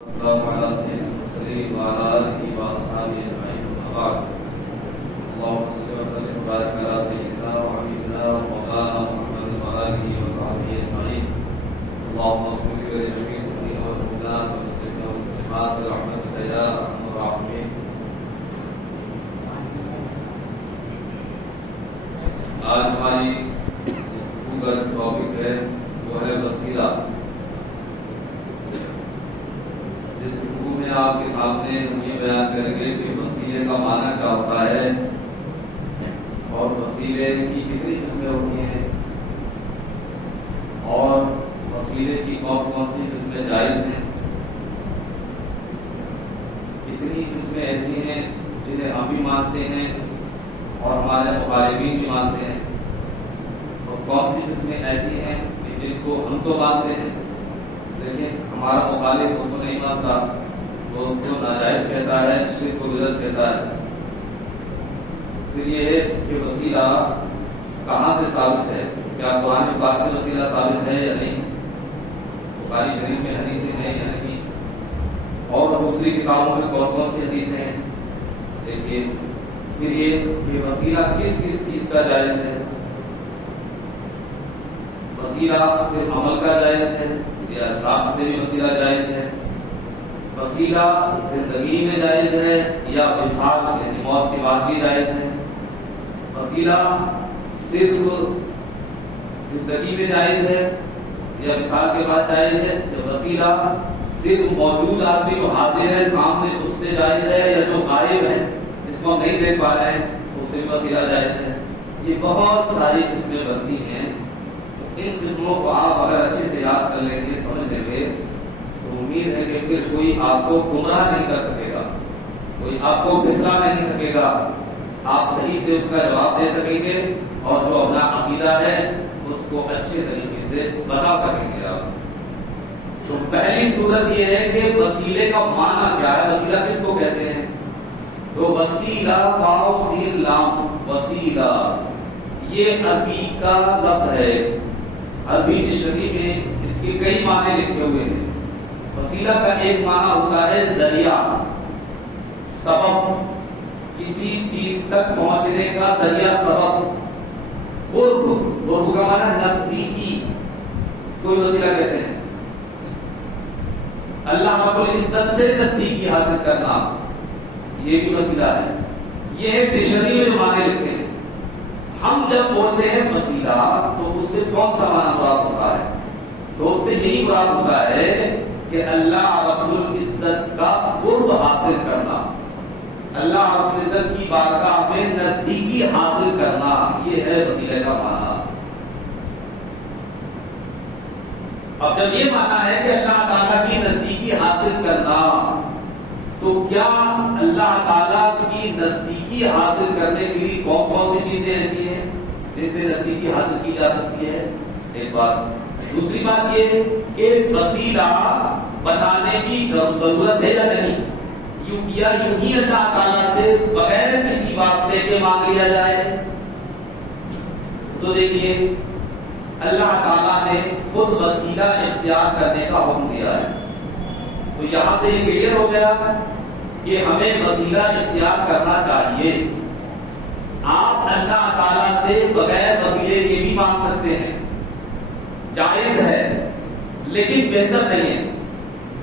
السلام على سيدنا المرسلين وعلى آله وأصحابه أجمعين أما بعد اللهم صل وسلم وبارك على سيدنا وحبيبنا ومولانا محمد وعلى آله وصحبه أجمعين اللهم اغفر لي ولجميع المؤمنين والمؤمنات والمسلمين والمسلمات برحمتك يا أرحم الراحمين. آج ہماری گفتگو کا ٹاپک ہے وہ ہے وسیلہ. آپ کے سامنے ہم یہ بیان کریں گے کہ وسیلے کا معنی کیا ہوتا ہے اور وسیلے کی کتنی قسمیں ہوتی ہیں اور وسیلے کی کون کون سی قسمیں جائز ہیں. کتنی قسمیں ایسی ہیں جنہیں ہم بھی مانتے ہیں اور ہمارے مخالفین بھی مانتے ہیں اور کون سی قسمیں ایسی ہیں کہ جن کو ہم تو مانتے ہیں لیکن ہمارا مخالف اس کو نہیں مانتا، وہ اس کو ناجائز کہتا ہے، شرک و بدعت کہتا ہے. پھر یہ ہے کہ وسیلہ کہاں سے ثابت ہے، کیا قرآن پاک سے وسیلہ ثابت ہے یا نہیں، بخاری شریف میں حدیثیں ہیں یا نہیں، اور دوسری کتابوں میں کون کون سی حدیثیں ہیں. دیکھیے پھر یہ کہ وسیلہ کس کس چیز کا جائز ہے. وسیلہ صرف عمل کا جائز ہے یا ذات سے بھی وسیلہ جائز ہے. وسیلہ زندگی میں جائز ہے یا وصال یعنی موت کے بعد بھی جائز ہے. وسیلہ صرف زندگی میں جائز ہے یا وصال کے بعد جائز ہے. یا وسیلہ صرف موجود آدمی جو حاضر ہے سامنے اس سے جائز ہے یا جو غائب ہے جس کو ہم نہیں دیکھ پا رہے ہیں اس سے بھی وسیلہ جائز ہے. یہ بہت ساری قسمیں بنتی ہیں. ان قسموں کو آپ اگر اچھے سے یاد کر لیں گے، سمجھ لیں گے، امید ہے کہ پھر کوئی آپ کو گمراہ نہیں کر سکے گا، کوئی آپ کو پھسلا نہیں سکے گا. آپ صحیح سے اس کا جواب دے سکیں گے اور جو اپنا عقیدہ ہے اس کو اچھے طریقے سے بتا سکیں گے آپ. تو پہلی صورت یہ ہے کہ وسیلے کا معنی کیا ہے، وسیلہ کس کو کہتے ہیں. تو وسیلہ واو سین لام، وسیلہ یہ عربی کا لفظ ہے. عربی ڈکشنری میں اس کے کئی معنی لکھے ہوئے ہیں. وسیلہ کا ایک معنی ہوتا ہے ذریعہ، سبب، کسی چیز تک پہنچنے کا ذریعہ، سبب. قرب، قرب کا معنی نزدیکی، اس کو بھی وسیلہ کہتے ہیں. اللہ رب العزت سے نزدیکی حاصل کرنا یہ بھی وسیلہ ہے. یہ ڈکشنری میں جو معنی لکھتے ہیں. ہم جب بولتے ہیں وسیلہ تو اس سے کون سا معنی مراد ہوتا ہے؟ تو اس سے یہی مراد ہوتا ہے کہ اللہ رب العزت کا قرب حاصل کرنا، اللہ رب العزت کی بارگاہ میں نزدیکی حاصل کرنا، یہ ہے وسیلے کا معنی. اب جب یہ معنی ہے کہ اللہ تعالیٰ کی نزدیکی حاصل کرنا، تو کیا اللہ تعالیٰ کی نزدیکی حاصل کرنے کے لیے کون کون سی چیزیں ایسی ہیں جن سے نزدیکی حاصل کی جا سکتی ہے؟ ایک بات. دوسری بات یہ کہ وسیلہ بنانے کی ضرورت ہے یا نہیں، یوں ہی اللہ تعالیٰ سے بغیر کسی واسطے کے مانگ لیا جائے. تو دیکھیے اللہ تعالیٰ نے خود وسیلہ اختیار کرنے کا حکم دیا ہے. تو یہاں سے یہ کلیئر ہو گیا کہ ہمیں وسیلہ اختیار کرنا چاہیے. آپ اللہ تعالیٰ سے بغیر وسیلے کے بھی مانگ سکتے ہیں، جائز ہے لیکن بہتر نہیں ہے.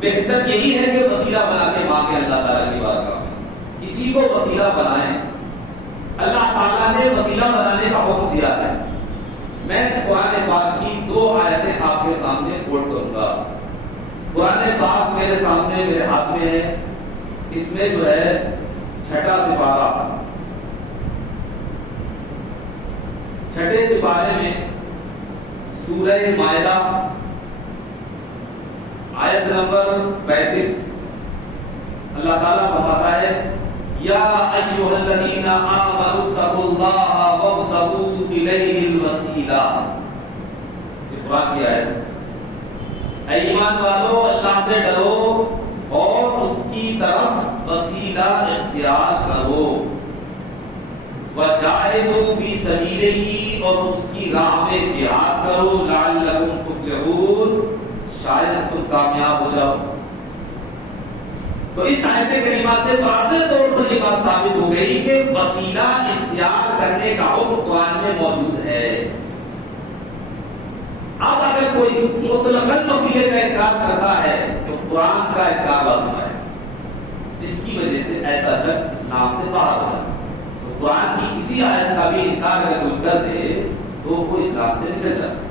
بہتر یہی ہے کہ وسیلہ بنا کے مانگیں اللہ تعالیٰ کی بارگاہ میں، کسی کو وسیلہ بنائیں. اللہ تعالیٰ نے وسیلہ بنانے کا حکم دیا ہے. میں قرآن پاک کی 2 آیتیں آپ کے سامنے کوٹ کروں گا. قرآن پاک میرے سامنے میرے ہاتھ میں ہے. اس میں جو ہے 6واں سپارہ، 6 سپارے میں سورہ مائدہ آیت نمبر 35 اللہ تعالیٰ فرماتا ہے یا ایھا الذین آمنوا اتقوا اللہ وابتغوا الیہ الوسیلہ. یہ قرآن کی آیت ہے. اے ایمان والو اللہ سے ڈرو اور اس کی طرف وسیلہ اختیار کرو. وجاہدوا فی سبیلہ، اور اس کی راہ میں جہاد کرو. لعلکم تفلحون، شاید تم کامیاب ہو جاؤ. تو اس آیت کریمہ سے واضح طور پر یہ بات ثابت ہو گئی کہ وسیلہ اختیار کرنے کا حکم قرآن میں موجود ہے۔ اب اگر کوئی مطلقاً وسیلے کا انکار کرتا ہے تو قرآن کا انکار لازم ہے، جس کی وجہ سے ایسا شخص اسلام سے باہر ہو جائے۔ تو قرآن کی کسی آیت کا بھی انکار اگر کوئی کر دے تو وہ اسلام سے نکل جاتا ہے۔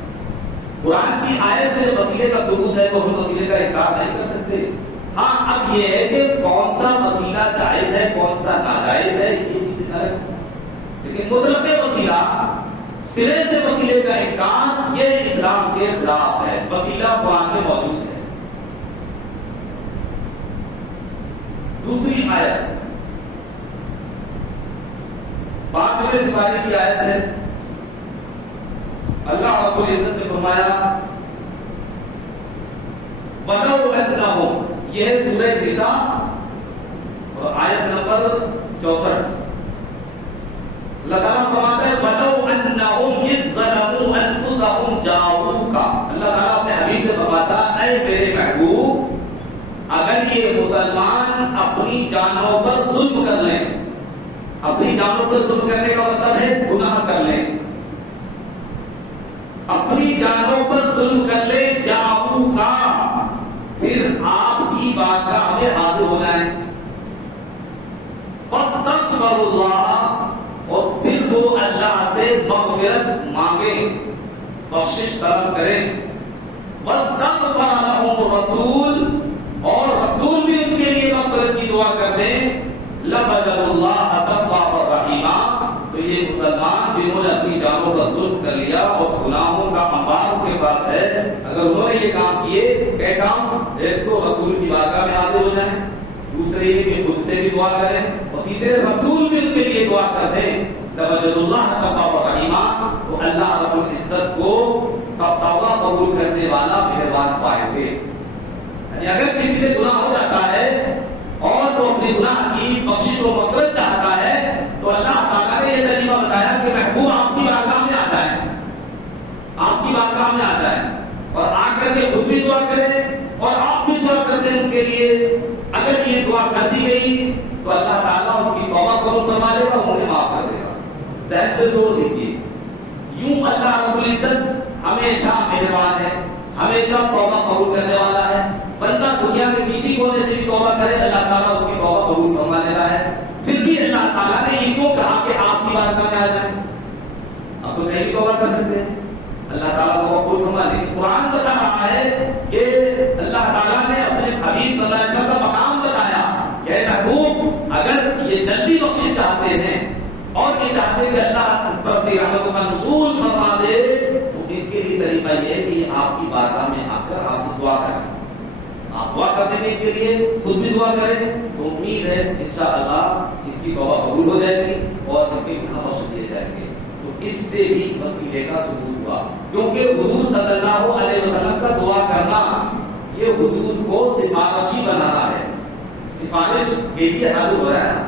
قرآن کی آیت سے وسیلے کا ثبوت ہے تو ہم وسیلے کا انکار نہیں کر سکتے۔ ہاں اب یہ ہے کہ کون سا وسیلہ جائز ہے کون سا ناجائز ہے یہ چیز الگ ہے، لیکن مطلق وسیلہ سرے سے وسیلے کا انکار یہ اسلام کے خلاف ہے۔ وسیلہ قرآن میں موجود ہے۔ دوسری آیت 5ویں سپارے کی آیت ہے، اللہ رب العزت نے فرمایا وَلَوْ أَنَّهُمْ، یہ ہے سورہ نساء اور آیت نمبر 64۔ اللہ تعالیٰ فرماتا ہے وَلَوْ أَنَّهُمْ إِذْ ظَلَمُوا أَنفُسَهُمْ جَاءُوكَ، اللہ تعالیٰ اپنے حبیب سے فرماتا ہے اے میرے محبوب اگر یہ مسلمان اپنی جانوں پر ظلم کر لیں، اپنی جانوں پر ظلم کرنے کا مطلب ہے گناہ کر لیں، اپنی جانوں پر ظلم کر لیں جاؤکا، پھر آپ کی بارگاہ میں حاضر ہو جائیں، فاستغفر اللہ، اور پھر وہ اللہ سے مغفرت مانگیں، بخشش طلب کریں، واستغفر لهم الرسول، اور رسول بھی ان کے لیے مغفرت کی دعا کر دیں، لَوَجَدُ اللَّهَ تَوَّابًا رَحِيمًا، تو یہ مسلمان جنہوں نے اپنی جانوں پر ظلم کر لیا اور گناہوں کا انبار ان کے پاس ہے، اگر انہوں نے یہ کام کیے، کہ کام ایک تو رسول کی بارگاہ میں حاضر ہو جائیں، دوسرے یہ کہ خود سے بھی دعا کریں، اور تیسرے رسول بھی ان کے لیے دعا کر دیں، لَوَجَدُ اللَّهَ تَوَّابًا رَحِيمًا، تو اللہ رب العزت کو توبہ قبول کرنے والا مہربان پائیں گے۔ یعنی اگر کسی سے گناہ ہو جاتا ہے اور وہ اپنے گناہ کی بخشش و مغفرت چاہتا ہے تو اللہ تعالیٰ نے یہ طریقہ بتایا کہ محبوب آپ کی بارگاہ میں آ جائیں، آپ کی بارگاہ میں آ جائیں اور آ کر کے خود بھی دعا کریں اور آپ بھی دعا کر دیں ان کے لیے۔ اگر یہ دعا کر دی گئی تو اللہ تعالیٰ ان کی توبہ قبول فرما لے گا، انہیں معاف کر دے گا۔ ذہن پہ زور دیجیے، یوں اللہ رب العزت ہمیشہ مہربان ہے، ہمیشہ توبہ قبول کرنے والا ہے۔ بندہ دنیا کے کسی کونے سے بھی توبہ کرے اللہ تعالیٰ اس کی توبہ قبول فرما لیتا ہے۔ پھر بھی اللہ تعالیٰ نے یہ کیوں کہا کہ آپ کی بارگاہ میں آ جائیں؟ اب تو کہیں بھی توبہ کر سکتے ہیں، اللہ تعالیٰ توبہ قبول فرما، لیکن قرآن بتا رہا ہے کہ اللہ تعالیٰ نے اپنے حبیب صلی اللہ علیہ وسلم کا مقام بتایا کہ اے محبوب اگر یہ جلدی بخشش چاہتے ہیں اور یہ چاہتے ہیں کہ اللہ ان پر اپنی رحمتوں کا نزول فرما دے تو ان کے لیے طریقہ یہ ہے کہ یہ آپ کی بارگاہ میں آ کر آپ سے دعا کریں، آپ دعا کرتے ہیں ان کے لیے، خود بھی دعا کریں، تو امید ہے انشاءاللہ ان کی توبہ قبول ہو جائے گی اور ان کے گناہ بخش دیے جائیں گے۔ تو اس سے بھی وسیلے کا ثبوت ہوا، کیونکہ حضور صلی اللہ علیہ وسلم کا دعا کرنا یہ حضور کو سفارشی بنانا ہے۔ سفارش کے لیے حاضر ہو رہا ہے،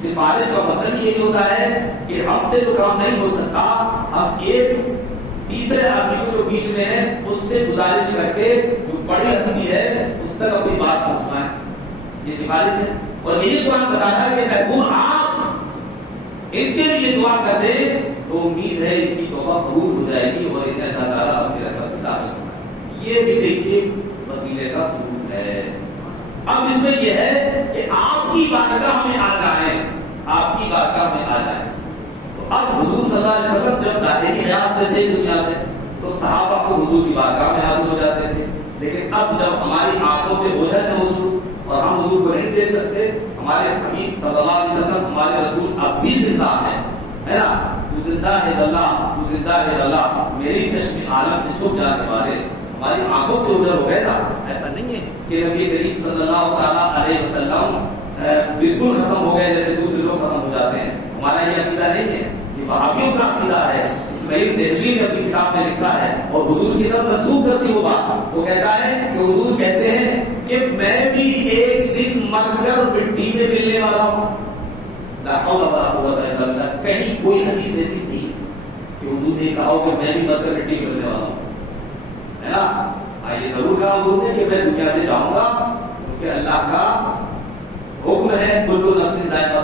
سفارش کا مطلب یہی ہوتا ہے کہ ہم سے جو کام نہیں ہو سکتا ہم ایک تیسرے آدمی کو جو بیچ میں ہے اس سے گزارش کر کے جو بڑی ہستی ہے اس تک اپنی بات پہنچائیں، یہ سفارش ہے۔ اور یہی قرآن بتاتا ہے کہ محبوب آپ ان کے لیے دعا کر دیں تو امید ہے ان کی توبہ قبول ہو جائے گی اور انہیں اللہ تعالیٰ اپنی رحمت میں داخل کرے۔ یہ بھی دیکھیے وسیلے کا ثبوت ہے۔ اب اس میں یہ ہے کہ آپ کی بارگاہ میں آ جائیں، آپ کی بارگاہ میں آ جائیں۔ تو اب حضور صلی اللہ علیہ وسلم جب ظاہری حیات سے تھے دنیا میں تو صحابہ کو حضور کی بارگاہ میں حاضر ہو جاتے تھے، لیکن اب جب ہماری آنکھوں سے اوجھل ہے حضور اور ہم حضور کو نہیں دیکھ سکتے، ہمارے حبیب صلی اللہ علیہ وسلم ہمارے رسول اب بھی زندہ ہیں، ہے نا، تو زندہ ہے اللہ، تو زندہ ہے اللہ، میری چشم عالم سے چھپ جانے والے، ہماری آنکھوں سے اوجھل ہو گئے نا۔ ایسا نہیں ہے کہ نبی کریم صلی اللہ تعالیٰ علیہ وسلم بالکل ختم ہو گئے جیسے دوسرے لوگ ختم ہو جاتے ہیں، ہمارا یہ عقیدہ نہیں ہے، یہ وہابیوں کا عقیدہ ہے۔ اسماعیل دہلوی نے اپنی کتاب میں لکھا ہے اور حضور کی طرف منسوب کرتی وہ بات، وہ کہتا ہے کہ حضور کہتے ہیں کہ میں بھی ایک دن مر کر مٹی میں ملنے والا ہوں۔ لا حول ولا قوت الا باللہ، کہیں کوئی حدیث ایسی تھی کہ حضور نے کہا کہ میں بھی مر کر مٹی میں ملنے والا ہوں، ہے نا؟ یہ ضرور کہا حضور نے کہ میں دنیا سے جاؤں گا کیونکہ اللہ کا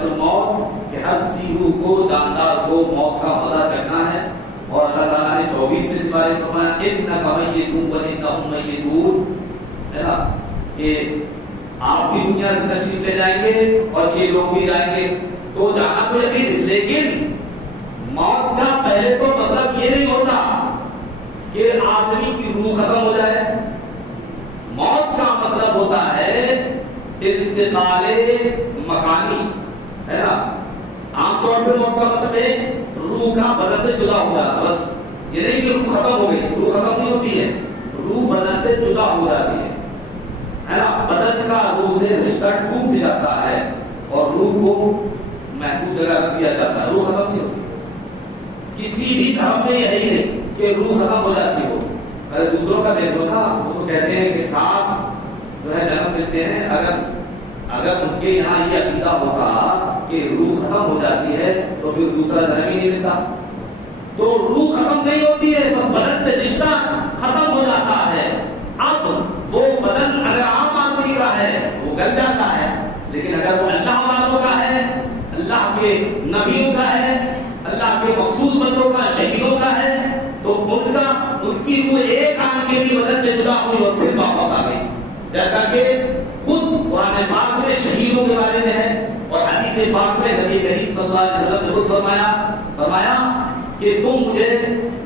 ذائقۃ الموت کہ ہر ذی روح کو جاندار کو موت کا مزہ چکھنا ہے. اور اللہ تعالیٰ نے 24 میں اس بارے میں فرمایا انک میتون وانہم میتون، ہے نا، کہ آپ بھی دنیا سے تشریف لے جائیں گے اور یہ لوگ بھی جائیں گے. تو جانا تو یقین، لیکن موت کا پہلے تو مطلب یہ نہیں ہوتا کہ آدمی کی روح ختم ہو جائے. موت کا مطلب ہوتا ہے انتقال مکانی، ہے نا. عام طور پہ موت کا مطلب ہے روح کا بدن سے جدا ہو جانا، بس یہ نہیں کہ روح ختم ہو گئی. روح ختم نہیں ہوتی ہے، روح بدن سے جدا ہو جاتی ہے نا. بدن کا روح سے رشتہ ٹوٹ جاتا ہے اور روح کو محفوظ جگہ رکھ دیا جاتا ہے. روح ختم نہیں ہوتی. کسی بھی دھرم میں یہی نہیں کہ روح ختم ہو جاتی ہو. ارے دوسروں کا دیکھ لو نا، وہ تو کہتے ہیں کہ ساتھ جو ہے جنم ملتے ہیں. اگر ان کے یہاں یہ عقیدہ ہوتا کہ روح ختم ہو جاتی ہے تو پھر دوسرا جنم ہی نہیں ملتا. تو روح ختم نہیں ہوتی ہے، بس بدن سے رشتہ ختم ہو جاتا ہے. اب وہ بدن اگر عام آدمی کا ہے وہ گل جاتا ہے، لیکن اگر وہ اللہ والوں کا ہے، اللہ کے نبیوں کا ہے، اللہ کے مخصوص بندوں کا، شہیدوں کا ہے، تو ان کی روح ایک آن کے لیے بدن سے جدا ہوئی اور پھر واپس آ گئی. جیسا کہ خود قرآن پاک میں شہیدوں کے بارے میں ہے اور حدیث پاک میں نبی کریم صلی اللہ علیہ وسلم نے خود فرمایا کہ تم مجھے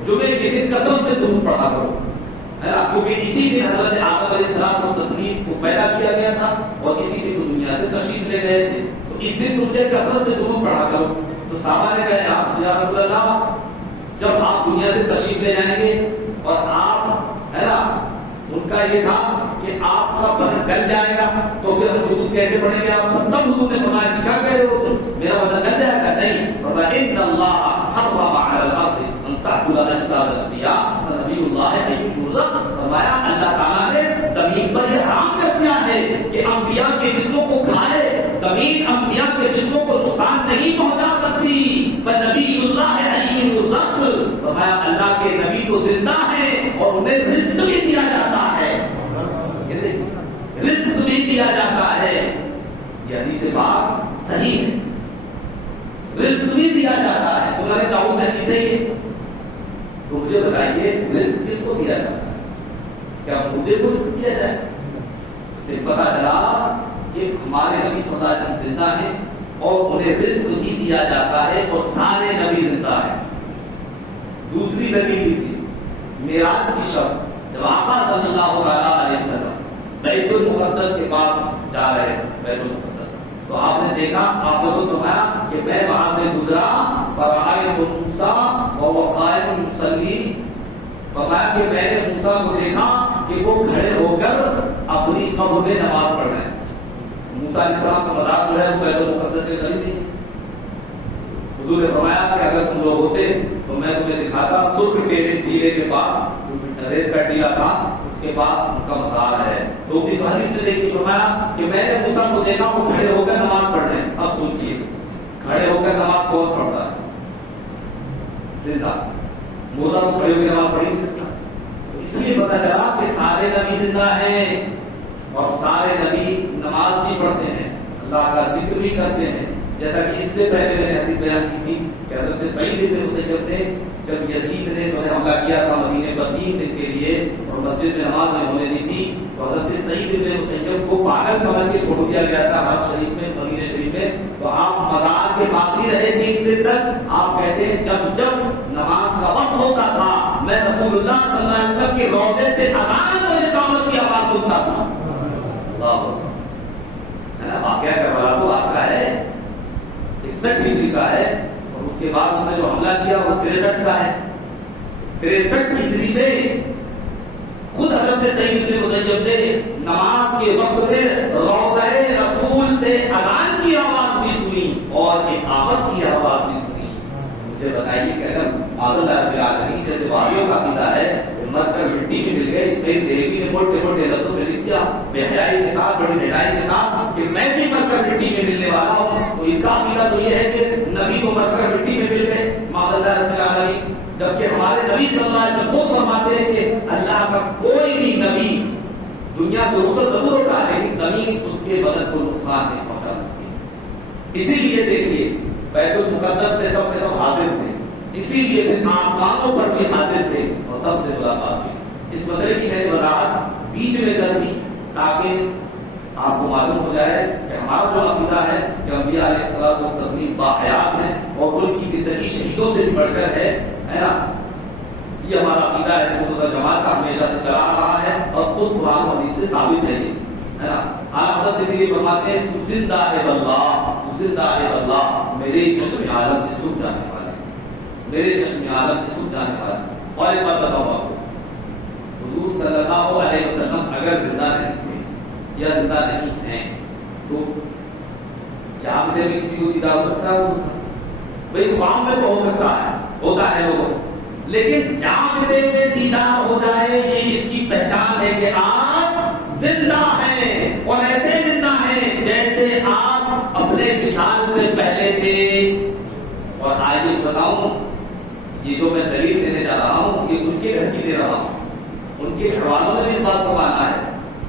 جمعے کے دن کثرت سے درود پڑھا کرو، ہے نا، کیونکہ اسی دن حضرت آدم علیہ السلام اور تسلیم کو پیدا کیا گیا تھا اور اسی دن تم دنیا سے تشریف لے گئے تھے. تو اس دن تم مجھے کثرت سے درود پڑھا کرو. تو صحابہ نے کہا یا رسول اللہ، جب آپ دنیا سے تشریف لے جائیں گے اور آپ، ہے نا، ان کا یہ تھا کہ آپ کا بدن گل جائے گا تو پھر ہم درود کیسے پڑھیں گے آپ پر؟ تب حضور نے فرمایا کہ کیا کہہ رہے ہو تم، میرا بدن گل جائے گا؟ نہیں. فرمایا ان اللہ حرم علی الارض ان تعبد اجساد الانبیاء فنبی اللہ حی یرزق. فرمایا اللہ تعالیٰ نے زمین پر یہ حرام کر دیا ہے کہ انبیاء کے جسموں کو کھائے. زمین انبیاء کے جسموں کو نقصان نہیں پہنچا سکتی. فنبی اللہ حی یرزق. فرمایا اللہ کے نبی تو زندہ ہیں اور انہیں رزق بھی دیا جاتا ہے، رزق بھی دیا جاتا ہے. یہ حدیث پاک صحیح ہے، رزق بھی دیا جاتا ہے. سنن داؤد میں حدیث ہے. تو مجھے بتائیے رزق کس کو دیا جاتا ہے؟ کیا مجھے کو رزق دیا جائے؟ اس سے پتا چلا کہ ہمارے نبی صلی اللہ علیہ وسلم زندہ ہیں اور انہیں رزق بھی دیا جاتا ہے اور سارے نبی زندہ ہیں. دوسری نبی بھی تھی معراج کی شب، جب آقا صلی اللہ علیہ وسلم بیت المقدس کے پاس جا رہے، بیت المقدس، تو آپ نے دیکھا، آپ نے تو فرمایا کہ میں وہاں سے گزرا فرأیت موسیٰ وهو قائم یصلی. فرمایا کہ میں نے موسیٰ کو دیکھا کہ وہ کھڑے ہو کر اپنی قبر میں نماز پڑھ رہے ہیں. موسیٰ علیہ السلام کا مزار جو ہے وہ بیت المقدس کے قریب نہیں ہے. حضور نے فرمایا کہ اگر تم لوگ ہوتے تو میں تمہیں دکھاتا سرخ ٹیلے کے پاس، ریت کا ٹیلا تھا اس کے پاس ان کا مزار ہے. تو اس حدیث میں دیکھیے فرمایا کہ میں نے موسیٰ کو دیکھا وہ کھڑے ہو کر نماز پڑھ رہے ہیں. اب سوچئے کھڑے ہو کر نماز کون پڑھتا ہے؟ زندہ. مردہ تو کھڑے ہو کے نماز پڑھ ہی نہیں سکتا. تو اس لیے پتا چلا کہ سارے نبی زندہ ہیں اور سارے نبی نماز بھی پڑھتے ہیں، اللہ کا ذکر بھی کرتے ہیں. جیسا کہ اس سے پہلے میں نے حدیث بیان کی تھی کہ حضرت سعید بن مسیب نے جب یزید نے جو ہے حملہ کیا تھا مدینے پر 3 دن کے لیے اور مسجد میں نماز نہیں ہونے دی تھی، تو حضرت سعید بن مسیب کو پاگل سمجھ کے چھوڑ دیا گیا تھا حرم شریف میں، مدینہ شریف میں. تو آپ مزار کے پاس ہی رہے 3 دن تک. آپ کہتے ہیں جب جب نماز کا وقت ہوتا تھا میں رسول اللہ صلی اللہ علیہ وسلم کے روضے سے اذان اور اقامت کی آواز سنتا تھا. اللہ ہے نا. واقعہ کربلا تو آپ کا ہے 61 ہجری کا ہے اور اس کے بعد اس نے جو حملہ کیا وہ 63 کا ہے. 63 ہجری میں خود حضرت سعید بن مسیب نے نماز کے وقت میں روضہ رسول سے اذان کی آواز بھی سنی اور اقامت کی آواز بھی سنی. مجھے بتائیے کہ اگر معذ اللہ عالمین جیسے واقعوں کا عقیدہ ہے مر کر مٹی میں مل گئے، اس میں دیوی نے موٹے موٹے لفظوں میں لکھ دیا بے حیائی کے ساتھ، بڑی ڈھلائی کے ساتھ کہ میں بھی مر کر مٹی میں ملنے والا ہوں. تو ان کا عقیدہ تو یہ ہے کہ نبی کو مر کر مٹی میں مل گئے معاذ اللہ رب العالمین. جبکہ ہمارے نبی صلی اللہ علیہ وسلم خود فرماتے ہیں کہ اللہ کا کوئی بھی نبی دنیا سے رخصت ضرور ہوگا لیکن زمین اس کے بدن کو نقصان نہیں پہنچا سکتی. اسی لیے دیکھیے بیت المقدس میں سب کے سب حاضر تھے، اسی لیے پھر آسمانوں پر بھی حاضر تھے اور سب سے ملاقات ہوئی۔ اس مسئلے کی میں نے وضاحت بیچ میں کر دی تاکہ آپ کو معلوم ہو جائے کہ ہمارا جو عقیدہ ہے کہ انبیاء علیہ الصلوۃ والتسلیم باحیات ہیں اور ان کی زندگی شہیدوں سے بھی بڑھ کر ہے نا، یہ ہمارا عقیدہ ہے سنت والجماعت کا، ہمیشہ سے چلا آ رہا ہے اور خود قرآن و حدیث سے ثابت ہے یہ، ہے نا۔ حضرت اسی لیے فرماتے ہیں تو زندہ ہے واللہ، تو زندہ ہے واللہ، میرے چشم عالم سے چھپ جانے والے، میرے چشم عالم سے چھپ جانے والے۔ اور ایک بات بتاؤں آپ کو، حضور صلی اللہ علیہ وسلم اگر زندہ نہیں تھے یا زندہ نہیں ہیں تو جاگتے میں کسی کو دیدار ہو سکتا ہے؟ بھائی خواب میں تو ہو سکتا ہے، ہوتا ہے لوگوں، لیکن جاگتے میں دیدار ہو جائے یہ اس کی پہچان ہے کہ آپ زندہ ہیں، اور ایسے زندہ ہیں جیسے آپ اپنے وصال سے پہلے تھے۔ اور آئیے بتاؤں، یہ جو میں دلیل دینے جا رہا ہوں یہ ان کے گھر کی دے رہا ہوں، ان کے گھر والوں نے بھی اس بات کو مانا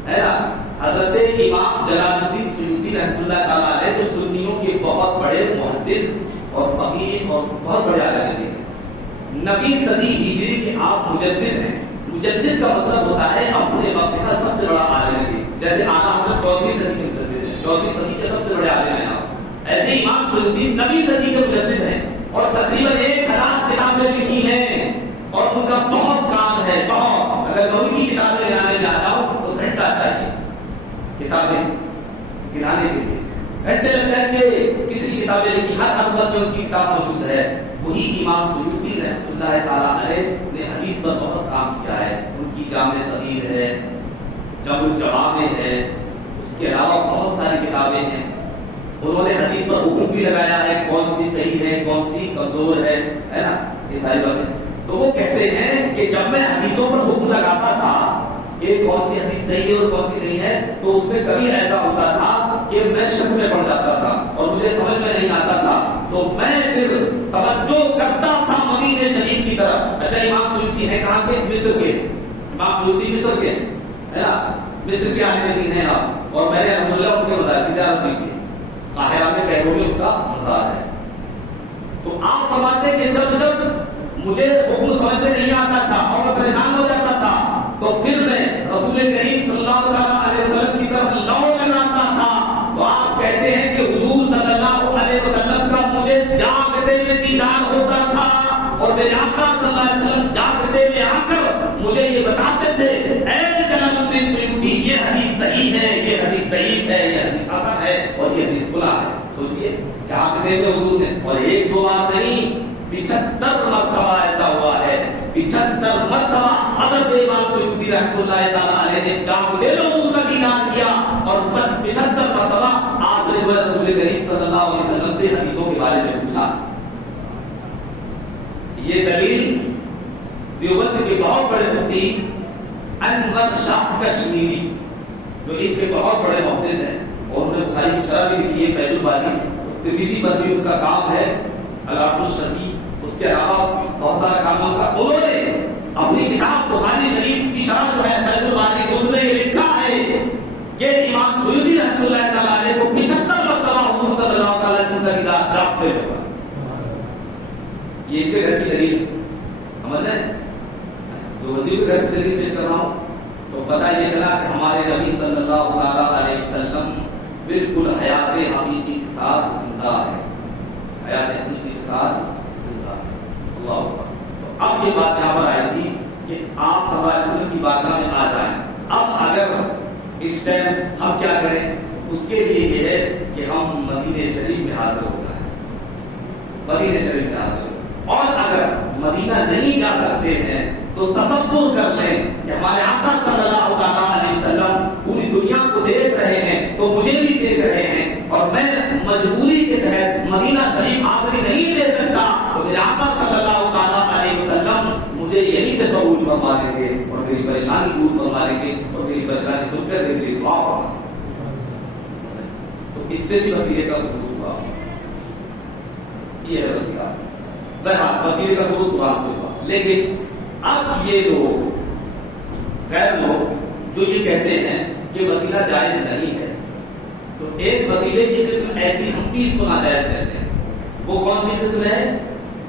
ہے نا۔ حضرت امام جلال الدین سیوطی رحمۃ اللہ تعالیٰ علیہ جو سنیوں کے بہت بڑے محدث اور فقیہ اور بہت بڑے عالم دین ہیں، 9ویں صدی ہجری کے آپ مجدد ہیں۔ مجدد کا مطلب ہوتا ہے اپنے وقت کا سب سے بڑا عالم دین، جیسے اعلیٰ حضرت 14ویں صدی کے مجدد ہیں، 14ویں صدی کے سب سے بڑے عالم ہیں آپ، ایسے امام سیوطی 9ویں صدی کے مجدد ہیں اور تقریباً 1000 کتابیں لکھی ہیں اور ان کا بہت کام ہے، بہت۔ اگر میں ان کی کتابیں گنانے جا رہا ہوں تو گھنٹہ چاہیے کتابیں گنانے کے لیے، گھنٹے لگ جائیں گے، کتنی کتابیں لکھی، ہر فن میں ان کی کتاب موجود ہے۔ وہی امام سیوطی رحمۃ اللہ تعالیٰ علیہ نے حدیث پر بہت کام کیا ہے، ان کی جامع صغیر ہے، جامع الجوامع ہے، اس کے علاوہ بہت ساری کتابیں ہیں۔ انہوں نے حدیث پر حکم بھی لگایا ہے، کون سی صحیح ہے کون سی کمزور ہے نا، یہ ساری باتیں۔ تو وہ کہتے ہیں کہ جب میں حدیثوں پر حکم لگاتا تھا کہ کون سی حدیث صحیح ہے اور کون سی نہیں ہے، تو اس میں کبھی ایسا ہوتا تھا کہ میں شک میں پڑ جاتا تھا اور مجھے سمجھ میں نہیں آتا تھا، تو میں پھر توجہ کرتا تھا مدینہ شریف کی طرف۔ اچھا امام سیوطی ہے کہاں کے؟ مصر کے، امام سیوطی مصر کے ہے نا، مصر کے عالم دین ہیں آپ، اور میں نے الحمدللہ ان کے مزار کی زیارت کی ہے، قاہرہ میں کیرو میں ان کا مزار ہے۔ تو آپ فرماتے ہیں کہ جب جب مجھے حکم سمجھ میں نہیں آتا تھا اور میں پریشان ہو جاتا تھا تو پھر میں رسول کریم صلی اللہ علیہ وسلم کی طرف لو لگاتا تھا۔ تو آپ کہتے ہیں کہ حضور صلی اللہ علیہ وسلم کا مجھے جاگتے میں دیدار ہوتا تھا اور میرے آقا صلی اللہ علیہ وسلم جاگتے میں آ کر مجھے یہ بتاتے تھے، اے جلال الدین سیوطی یہ حدیث صحیح ہے، یہ حدیث ضعیف ہے، یہ حدیث حسن ہے اور یہ حدیث فلاں ہے۔ سوچئے جاگتے میں حضور نے، اور ایک دو بار نہیں 75 مرتبہ ایسا ہوا ہے، 75 مرتبہ حضرت امام سیوطی رحمۃ اللہ تعالیٰ علیہ نے جاگتے لوگوں کا دیدار کیا اور 75 مرتبہ آپ نے رسول کریم صلی اللہ علیہ وسلم سے حدیثوں کے بارے میں پوچھا۔ یہ دلیل دیوبند کے بہت بڑے مفتی انور شاہ کشمیری جو ان کے بہت بڑے محدث ہیں اور انہوں نے بخاری کی شرح بھی لکھی ہے، فیض الباری، ترمذی پر بھی ان کا کام ہے، العفو الشفیع، اس کے علاوہ بہت سارے کاموں کا انہوں نے اپنی کتاب بخاری شریف کی شرح جو ہے فیض الباری، اس میں یہ لکھا ہے کہ امام سیوطی رحمۃ اللہ تعالیٰ علیہ کو 75 مرتبہ حضور صلی اللہ علیہ وسلم کا دیدار جاگتے ہوئے، یہ ان کے گھر کی دلیل ہے، سمجھ رہے ہیں؟ جو بندی کے گھر سے دلیل پیش کر رہا ہوں تو پتہ یہ چلا کہ ہمارے نبی صلی اللہ علیہ وسلم بالکل حیات حقیقی کے ساتھ زندہ ہے، حیات حقیقی کے ساتھ زندہ ہے۔ اللہ اکبر۔ تو اب یہ بات یہاں پر آئی تھی کہ آپ صلی اللہ علیہ وسلم کی بارگاہ میں آ جائیں۔ اب اگر اس ٹائم ہم کیا کریں، اس کے لیے یہ ہے کہ ہم مدینہ شریف میں حاضر ہو جائیں، مدینہ شریف میں حاضر ہو، اور اگر مدینہ نہیں جا سکتے ہیں تو تصور کر لیں کہ ہمارے آقا صلی اللہ علیہ وسلم پوری دنیا کو دیکھ رہے ہیں تو مجھے بھی دیکھ رہے ہیں، اور میں مجبوری کے تحت مدینہ شریف حاضری نہیں دے سکتا تو میرے آقا صلی اللہ علیہ وسلم مجھے یہیں سے قبول فرما لیں گے اور میری پریشانی دور فرما لیں گے اور میری پریشانی سن کر میرے لیے دعا فرما لیں گے۔ تو اس سے بھی وسیلے کا ثبوت ہوا، یہ ہے وسیلہ، بہرحال وسیلے کا ثبوت قرآن سے ہوا۔ لیکن اب یہ لوگ غیر لوگ جو یہ کہتے ہیں کہ وسیلہ جائز نہیں ہے، تو ایک وسیلے کی قسم ایسی ہم بھی اس کو ناجائز کہتے ہیں. وہ کون سی قسم ہے؟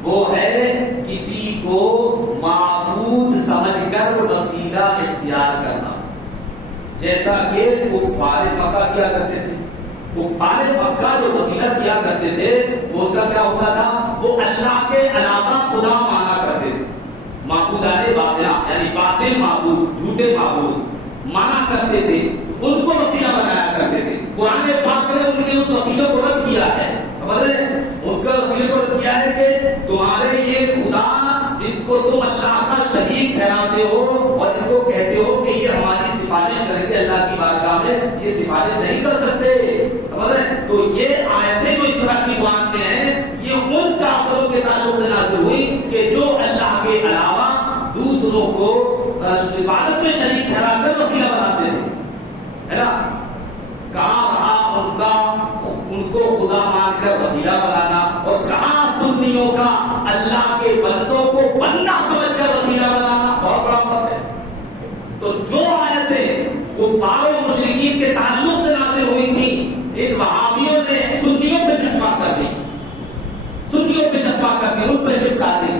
وہ ہے کسی کو معبود سمجھ کر وسیلہ اختیار کرنا، جیسا کہ کفار مکہ کیا کرتے تھے. کفار مکہ جو وسیلہ کیا کرتے تھے وہ ان کا کیا ہوتا تھا؟ وہ اللہ کے علاوہ خدا مانا کرتے تھے. معبودان باطلہ یعنی باطل معبود، جھوٹے معبود مانا کرتے تھے، ان کو وسیلہ بنایا کرتے تھے. قرآن پاک نے ان کے اس وسیلے کو رد کیا ہے. سمجھ رہے ہیں؟ ان کا وسیلے کو رد کیا ہے کہ تمہارے یہ خدا جن کو تم اللہ کا شریک ٹھہراتے ہو اور ان کو کہتے ہو کہ یہ ہماری سفارش کریں گے اللہ کی بارگاہ میں، یہ سفارش نہیں کر سکتے. سمجھ رہے ہیں؟ تو یہ آیتیں جو اس طرح کی قرآن میں ہیں یہ ان کافروں کے تعلق سے نازل ہوئی کہ جو اللہ کے علاوہ دوسروں کو عبادت میں شریک ٹھہرا کر وسیلہ بناتے تھے. ہے نا؟ کہاں رہا ان کو خدا مان کر وسیلہ بنانا، اور کہاں سنیوں کا اللہ کے بندوں کو بندہ سمجھ کر وسیلہ بنانا. بہت بڑا فرق ہے. تو جو آیتیں کفار و مشرکین کے تعلق سے نازل ہوئی تھیں ان وہابیوں نے سنیوں پہ چسپاں کر دی، سنیوں پہ چسپاں کر دی، ان پہ چپکا دی.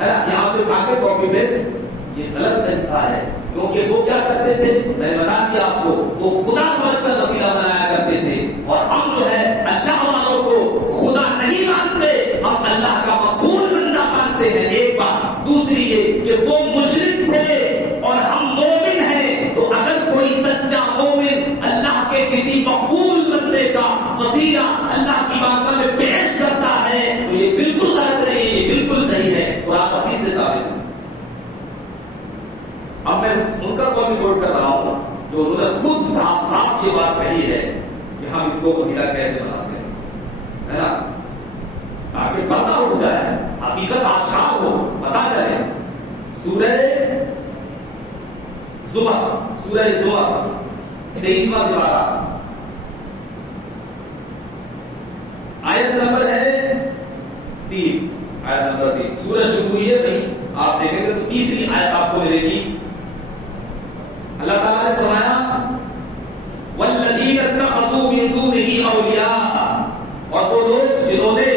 یہاں سے اٹھا کے کاپی پیسٹ، یہ غلط طریقہ ہے. کیونکہ وہ کیا کرتے تھے، میں نے بتا دیا آپ کو، وہ خدا سمجھ کر وسیلہ بنایا کرتے تھے. اور ہم جو ہے اللہ والوں کو خدا نہیں مانتے، ہم اللہ کا مقبول بندہ مانتے ہیں. ایک بات. دوسری یہ کہ وہ مشرک تھے اور ہم مومن ہیں، تو اگر کوئی سچا مومن اللہ کے کسی مقبول بندے کا وسیلہ اللہ کی بارگاہ میں پیش کرتا ہے تو یہ بالکل غلط نہیں ہے، یہ بالکل صحیح ہے، قرآن حدیث سے ثابت ہے. اب میں ان کا قول کوٹ کر رہا ہوں جو انہوں نے خود صاف صاف یہ بات کہی ہے کہ ہم ان کو وسیلہ کیسے بناتے ہیں، ہے نا، تاکہ پتہ اٹھ جائے، حقیقت آشکار ہو، پتہ چلے. سورہ زمر 23واں سپارہ آیت نمبر ہے 3. آیت نمبر 3 سورہ شروع ہوئی ہے، کہیں آپ دیکھیں گے تو تیسری آیت آپ کو ملے گی. اللہ تعالیٰ نے فرمایا وَالَّذِينَ اتَّخَذُوا مِن دُونِهِ أَوْلِيَاءَ، اور وہ لوگ جنہوں نے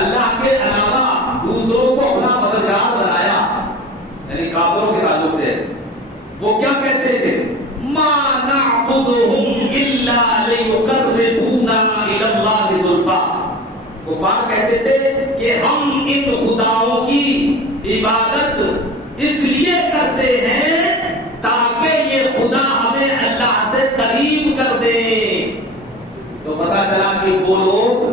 اللہ کے علاوہ دوسروں کو اپنا مددگار بنایا، یعنی کافروں کے تعلق سے وہ کیا کہتے تھے؟ مَا نَعْبُدُهُمْ إِلَّا لِيُقَرِّبُونَا إِلَى اللَّهِ زُلْفَىٰ. کفار کہتے تھے کہ ہم ان خداؤں کی عبادت اس لیے کرتے ہیں تاکہ یہ خدا ہمیں اللہ سے قریب کر دے. تو پتا چلا کہ وہ لوگ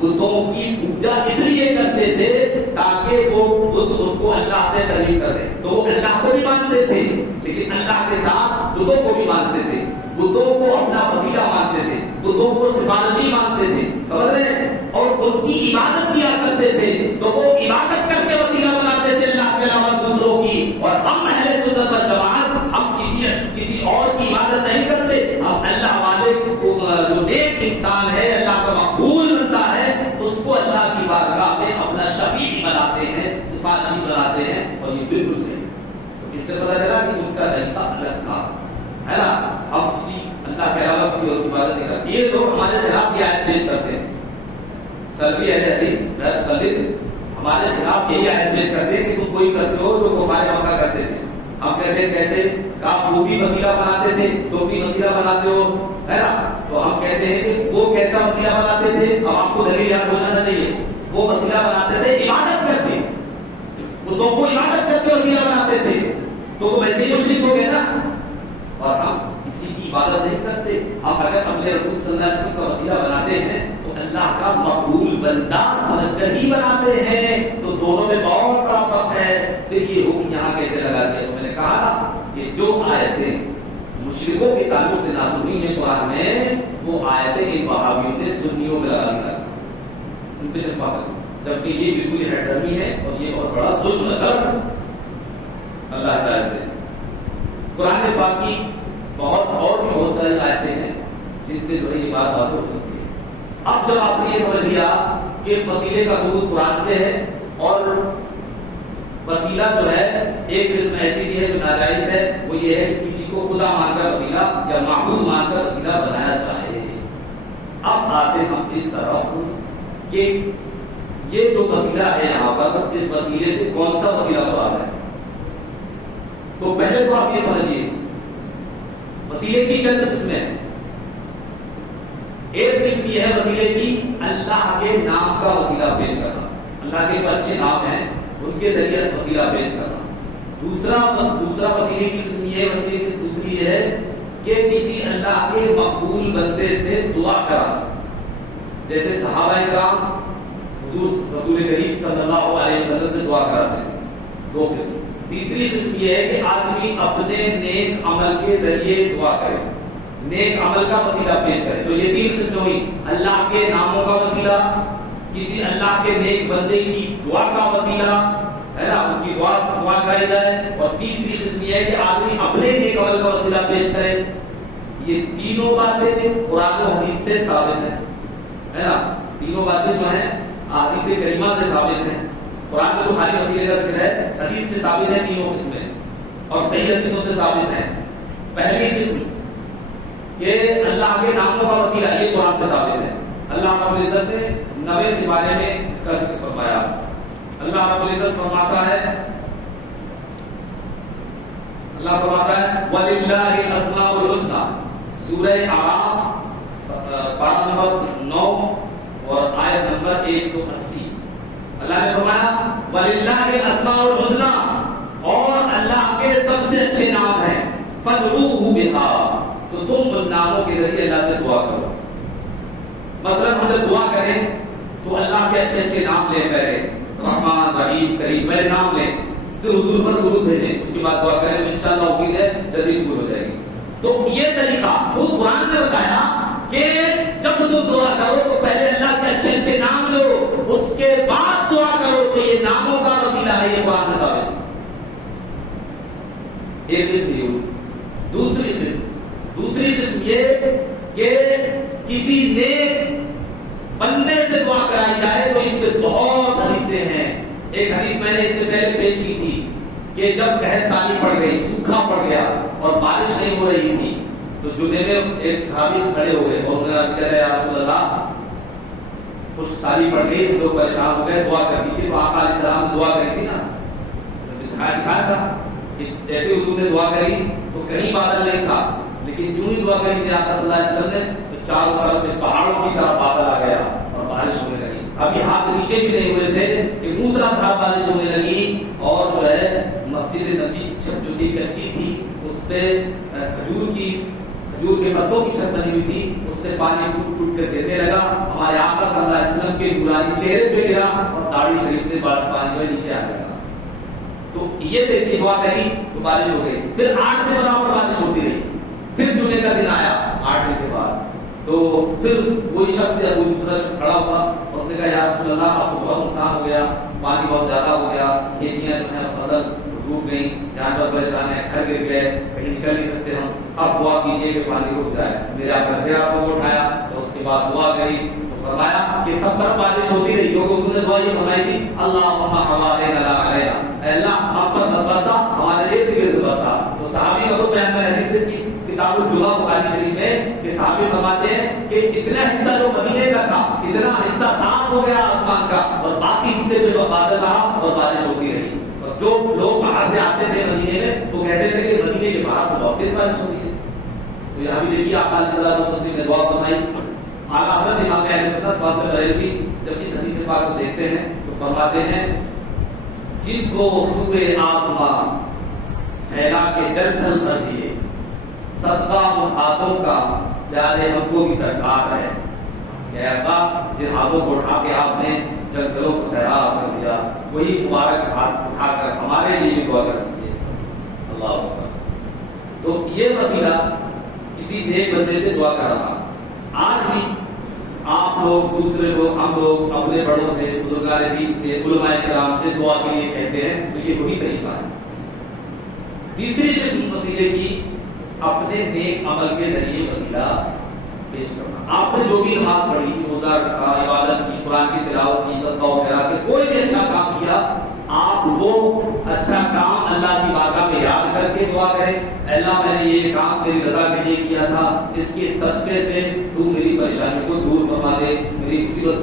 بتوں کی پوجا اس لیے کرتے تھے تاکہ وہ بت ان کو اللہ سے قریب کر دے. تو وہ اللہ کو بھی مانتے تھے لیکن اللہ کے ساتھ بتوں کو بھی مانتے تھے، بتوں کو اپنا وسیلہ مانتے تھے، بتوں کو سفارشی مانتے تھے. سمجھ رہے ہیں؟ اور ان کی عبادت کیا کرتے تھے. تو وہ عبادت کر کے وسیلہ بناتے تھے اللہ کے علاوہ دوسروں کی. اور ہم اہل سنت والجماعت ہم کسی اور کی عبادت نہیں کرتے، ہم اللہ والے کو جو نیک انسان ہے، اللہ کا مقبول بنتا ہے، اس کو اللہ کی بارگاہ میں اپنا شفیع بناتے ہیں، سفارشی بناتے ہیں. اور یہ بالکل صحیح. تو اس سے پتہ چلا کہ ان کا طریقہ الگ تھا، ہے نا. ہم کسی اللہ کے علاوہ کسی اور کی عبادت نہیں کرتے. یہ لوگ ہمارے خلاف یہ آیت پیش کرتے ہیں، سلفی اہل حدیث مقلد ہمارے خلاف یہی آیت پیش کرتے ہیں کہ تم کوئی کرتے ہو جو کفار مکہ کرتے تھے. ہم کہتے ہیں کیسے؟ آپ وہ بھی وسیلہ بناتے تھے، تم بھی وسیلہ بناتے ہو، ہے نا. تو ہم کہتے ہیں کہ وہ کیسا وسیلہ بناتے تھے؟ اب آپ کو دلیل یاد ہو جانا چاہیے. وہ وسیلہ بناتے تھے عبادت کر کے، وہ تم کو عبادت کر کے وسیلہ بناتے تھے، تو وہ ویسے ہی مشرک ہو گئے نا. اور ہم کسی کی عبادت نہیں کرتے، ہم اگر اپنے رسول صلی اللہ علیہ وسلم کا وسیلہ بناتے ہیں تو اللہ کا مقبول بندہ سمجھ کر ہی بناتے ہیں. تو دونوں میں بہت بڑا فرق ہے. پھر یہ حکم یہاں کیسے لگا دیا؟ تو میں نے کہا نا کہ جو آیتیں مشرکوں کے تعلق سے نازل ہوئی ہیں قرآن میں، وہ آیتیں ان وہابیوں نے سنیوں میں لگا دیا، ان پہ چسپا کر دیا. جبکہ یہ بالکل ہے ڈرمی ہے اور یہ بہت بڑا ظلم ہے، غلط. اللہ ہدایت دے. قرآن پاک کی اور بھی بہت ساری آیتیں ہیں جن سے جو ہے یہ بات واضح ہو سکتی ہے. اب جب آپ نے یہ سمجھ لیا کہ وسیلے کا ثبوت قرآن سے ہے، اور وسیلہ جو ہے ایک قسم ایسی بھی ہے جو ناجائز ہے، وہ یہ ہے کہ کسی کو خدا مان کر وسیلہ یا معبود مان کر وسیلہ بنایا جائے. آتے ہم اس طرف کہ یہ جو وسیلہ ہے یہاں پر اس وسیلے سے کون سا وسیلہ مراد ہے. تو پہلے تو آپ یہ سمجھیے وسیلے کی چند قسمیں ہیں. ایک قسم یہ ہے وسیلے کی اللہ کے نام کا وسیلہ پیش کرنا, اللہ کے جو اچھے نام ہیں ان کے ذریعے وسیلہ پیش کرنا. دوسرا وسیلے کی قسم یہ ہے, وسیلے کی دوسری یہ ہے کہ کسی اللہ کے مقبول بندے سے دعا کرنا, جیسے صحابہ کرام حضور رسول کریم صلی اللہ علیہ وسلم سے دعا کراتے ہیں. دو قسم. تیسری قسم یہ ہے کہ آدمی اپنے نیک عمل کے ذریعے دعا کرے, نیک عمل کا وسیلہ پیش کرے. تو یہ تین قسمیں ہوئی, اللہ کے ناموں کا وسیلہ, کسی اللہ کے نیک بندے کی دعا کا وسیلہ ہے نا, اس کی دعا کرائی جائے, اور تیسری قسم یہ ہے کہ آدمی اپنے نیک عمل کا وسیلہ پیش کرے. یہ تینوں باتیں قرآن و حدیث سے ثابت ہیں, ہے نا. تینوں باتیں جو ہیں حدیث کریمہ سے ثابت ہیں. قرآن میں بخاری وسیلے کا ذکر ہے, حدیث سے ثابت ہے تینوں قسمیں, اور صحیح حدیثوں سے ثابت ہیں. پہلی قسم کہ اللہ کے ناموں کا وسیلہ, یہ قرآن سے ثابت ہے. اللہ رب العزت نے 90 کے بارے میں اس کا ذکر فرمایا. اللہ رب العزت فرماتا ہے وَلِلَّهِ الْأَسْمَاءُ الْحُسْنَى, سورہ اعراف پارہ نمبر 9 اور آیت نمبر 180. اللہ نے فرمایا وَلِلَّهِ الْأَسْمَاءُ الْحُسْنَى, اور اللہ کے سب سے اچھے نام ہیں, فَادْعُوهُ بِهَا, تو تم ان ناموں کے ذریعے اللہ سے دعا کرو. مثلا ہم جب دعا کریں تو اللہ کے اچھے اچھے نام لے کر رحمان رحیم کریم میرے نام لیں, پھر حضور پر درود بھیجیں, اس کے بعد دعا کریں, تو انشاءاللہ امید ہے جلدی قبول ہو جائے گی. تو یہ طریقہ خود قرآن نے بتایا کہ جب تم دعا کرو تو پہلے اللہ کے اچھے اچھے نام لو, اس کے بعد دعا کرو, کہ یہ ناموں کا وسیلہ ہے, یہ قرآن سے ثابت ہے. ایک قسم یہ ہوئی. دوسری قسم یہ کہ کسی نیک بندے سے دعا کرائی جائے, تو اس پہ بہت حدیثیں ہیں. ایک حدیث میں نے اس سے پہلے پیش کی تھی کہ جب قحط سالی پڑ گئی, سوکھا پڑ گیا اور بارش نہیں ہو رہی تھی, تو جمعے میں ایک صحابی کھڑے ہو گئے اور انہوں نے عرض کیا یا رسول اللہ خشک سالی پڑ گئی, ہم لوگ پریشان ہو گئے, دعا کر دی تھی. تو آقا علیہ السلام نے دعا کری تھی نا, دکھایا تھا کہ جیسے حضور نے دعا کری تو کہیں بادل نہیں تھا, لیکن جو ہی دعا کری تھی آقا صلی اللہ علیہ وسلم نے, تو چاروں طرف سے پہاڑوں کی طرف بادل آ گیا اور بارش ہونے لگی. ابھی ہاتھ نیچے بھی نہیں ہوئے تھے کہ موسلادھار بارش ہونے لگی, اور جو ہے مسجد نبی کی چھت جو تھی کچی تھی, اس پہ کھجور کے پتوں کی چھت بنی ہوئی تھی, اس سے پانی ٹوٹ ٹوٹ کر گرنے لگا. ہمارے آقا صلی اللہ علیہ وسلم کے نورانی چہرے پہ گرا اور داڑھی شریف سے پانی میں نیچے آنے لگا. تو یہ دیکھیے دعا کری تو بارش ہو گئی. پھر 8 دن برابر بارش ہوتی رہی. پھر جمعے کا دن آیا 8 دن کے بعد, تو پھر وہی شخص یا کوئی دوسرا شخص کھڑا ہوا اور اس نے کہا یا رسول اللہ آپ کو بہت نقصان ہو گیا, پانی بہت زیادہ ہو گیا, کھیتیاں جو ہیں فصل ڈوب گئی, جانور پریشان ہیں, گھر گر گئے, کہیں نکل نہیں سکتے ہم, اب دعا کیجیے کہ پانی رک جائے. میرے آپ نے کو اٹھایا تو اس کے بعد دعا کری تو فرمایا کہ سب طرف بارش ہوتی رہی, کیونکہ انہوں نے دعا یہ فرمائی تھی اللہم حوالین لا علینا, اے اللہ ہم پر مت برسا, ہمارے ارد گرد برسا. تو صحابی کا خود بیان ہے حدیث کی کتاب الجمعہ بخاری شریف میں کہ صحابی فرماتے ہیں کہ اتنا حصہ جو مدینے کا تھا, اتنا حصہ صاف ہو گیا آسمان کا, اور باقی حصے پہ بادل رہا اور بارش ہوتی رہی. اور جو لوگ باہر سے آتے تھے مدینے میں تو کہتے تھے کہ مدینے کے باہر تو بہت تیز بارش ہو رہی ہے. تو یہاں بھی دیکھیے آقا علیہ الصلوۃ والتسلیم نے دعا فرمائی. اعلیٰ حضرت امام اہل سنت فاضل بریلوی جب اس حدیث پاک کو دیکھتے ہیں تو فرماتے ہیں جن کو سوئے آسمان پھیلا کے جنگل بھر دیے, صدقہ ان ہاتھوں کا پیارے ہم کو بھی درکار ہے. کہ آقا جن ہاتھوں کو اٹھا کے آپ نے جنگلوں کو سیراب کر دیا, وہی مبارک ہاتھ اٹھا کر ہمارے لیے بھی دعا کر دیجیے. اللہ اکبر. تو یہ وسیلہ کسی نیک بندے سے دعا کرنا. آج بھی آپ لوگ, دوسرے لوگ, ہم لوگ اپنے بڑوں سے, بزرگان دین سے, علماء کرام سے دعا کے لیے کہتے ہیں, تو یہ وہی طریقہ ہے. تیسری قسم وسیلے کی اپنے نیک عمل کے ذریعے وسیلہ پیش کرنا. آپ نے جو بھی نماز پڑھی, روزہ رکھا, عبادت کی, قرآن کی تلاوت کی, صدقہ و خیرات کے کوئی بھی اچھا کام کیا, آپ وہ اچھا کام اللہ کی بارگاہ میں یاد کر کے دعا کریں, اللہ میں نے یہ کام تیری رضا کے لیے کیا تھا, اس کے صدقے سے تو میری پریشانی کو دور فرما دے, مصیبت